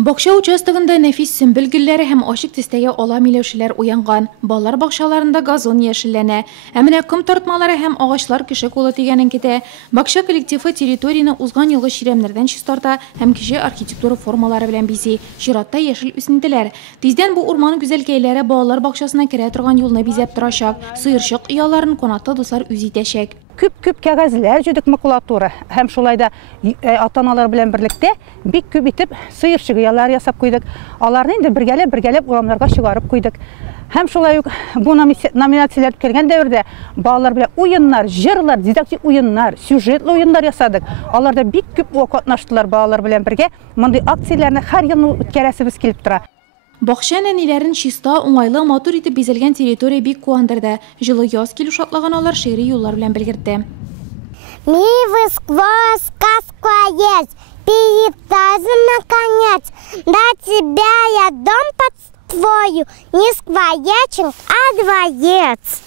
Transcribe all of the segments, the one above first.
Бакча участогында нәфис сөмбел гөлләре һәм ашык төстәге ала миләүшеләр уянган. Балалар бакчаларында газон яшелләнә. Ә менә ком тартмалары һәм агачлар кеше кулы тигәнен китә. Бакча коллективы территорияны узган елгы чиремнәрдән чистарта һәм кеше архитектура формалары белән бизи. Чиратта яшел үсентеләр. Тиздән бу урман гүзәлкәйләре балалар бакчасына керә торган юлны бизәп торачак. Сыерчык ояларын кунаклы дуслар үз итәчәк. Күп кәгазьләр җыдык макулатура һәм шулайда ата-аналар белән берлектә бик күп итеп сыерчык оялар ясап куйдык. Аларны инде бергәләп урамнарга чыгарып куйдык. Һәм шулай ук бу номинацияләр кергән дәвердә балалар белән уеннар, җырлар, дидактик уеннар, сюжетлы уеннар ясадык. Аларда бик күп катнаштылар балалар белән бергә. Мондый акцияләрне һәр ел үткәрәсебез килеп тора. Бакча нәниләрен чиста, уңайлы, матур итеп бизәлгән территория бик куандырды. Җылы яз килү шатлаган алар шигъри юллар белән белгертте. Милый сквозь сказку есть, перетазы наконец. До тебя я дом подстрою, не скворечник, а дворец.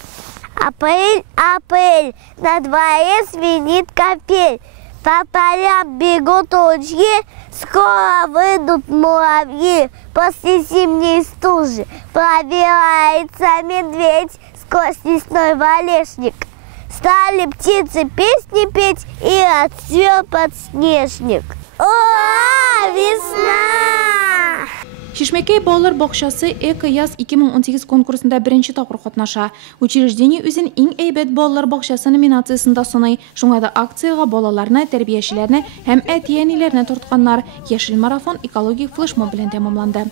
Апрель, на дворе светит капель. По полям бегут ручьи, скоро выйдут муравьи. После зимней стужи пробирается медведь сквозь лесной валежник. Стали птицы песни петь и отцвел подснежник. О, весна! Шишмәкәй балалар бакчасы Эко-яз 2018 конкурсында беренче тапкыр катнаша. Учреждение үзен иң әйбәт балалар бакчасы номинациясында сынай. Шуңа да акцияга балаларны, тәрбиячеләрне һәм әти-әниләрне тартканнар. Яшел марафон экологик флешмоб белән тәмамланды.